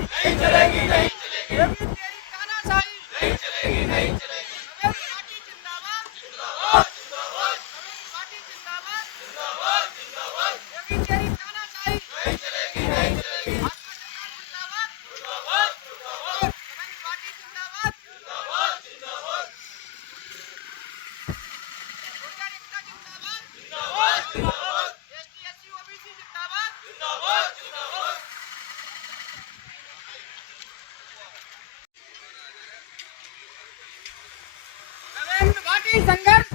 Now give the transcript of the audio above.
नहीं चलेगी, नहीं चलेगी। योगी तेरी तानाशाही नहीं चलेगी, नहीं चलेगी। समाजवादी पार्टी जिंदाबाद, जिंदाबाद, जिंदाबाद, समाजवादी पार्टी जिंदाबाद। जिंदाबाद, जिंदाबाद। योगी तेरी तानाशाही नहीं चलेगी, नहीं चलेगी। भाजपा सरकार जिंदाबाद, मुर्दाबाद, मुर्दाबाद, समाजवादी पार्टी जिंदाबाद, जिंदाबाद, जिंदाबाद, गुर्जर एकता जिंदाबाद, जिंदाबाद, जिंदाबाद, एसटी एससी ओबीसी जिंदाबाद। जिंदाबाद, जिंदाबाद। नरेंद्र घाटी संघर्ष